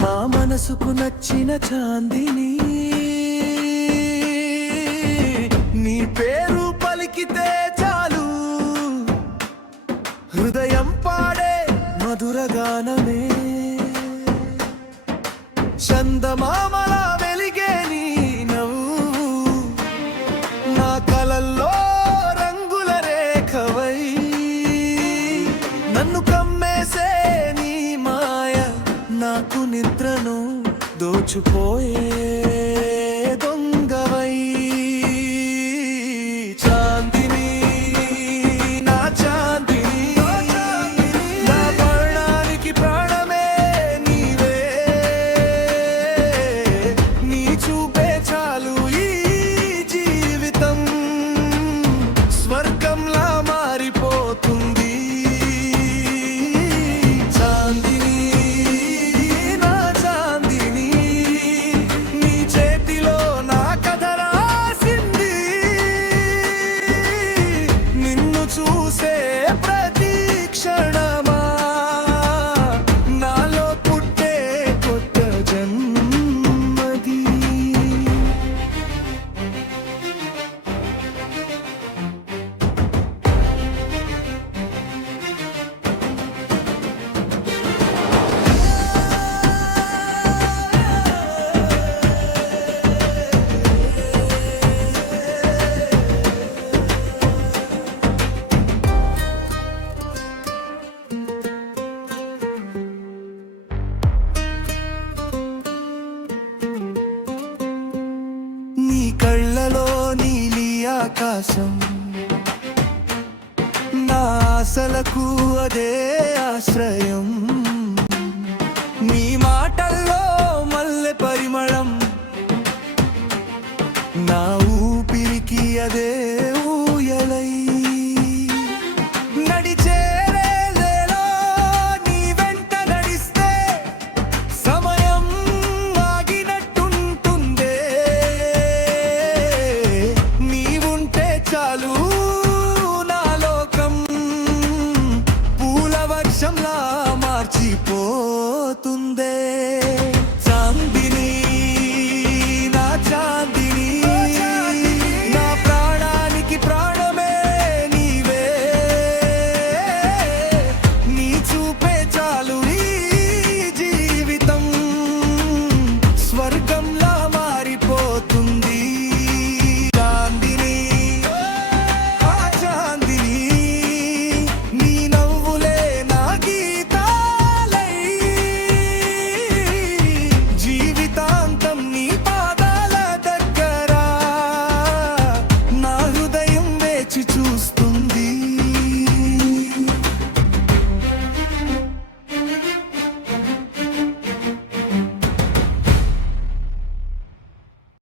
మా మనసుకు నచ్చిన చాందిని నీ పేరు పలికితే చాలు హృదయం పాడే మధుర గానమే చందమామల వెలిగే నీ నవ్వు నా కలల్లో రంగుల రేఖవై నన్ను కమ్మేసే నీ మాయ నాకు నిద్రను దోచుపోయే దొంగవై చాందిని నా చాందిని నా ప్రాణానికి ప్రాణమే నీవే నీ చూపే చాలు ఈ జీవితం స్వర్గంలా మారిపోతుంది చాందిని నా చాందిని నీ చేతిలో నా కథ రాసింది నిన్ను చూసే ప్రతి క్షణమా నాలో పుట్టే కొత్త జన్మది నీ కళ్ళలో నీలి ఆకాశం నా ఆశలకు అదే ఆశ్రయం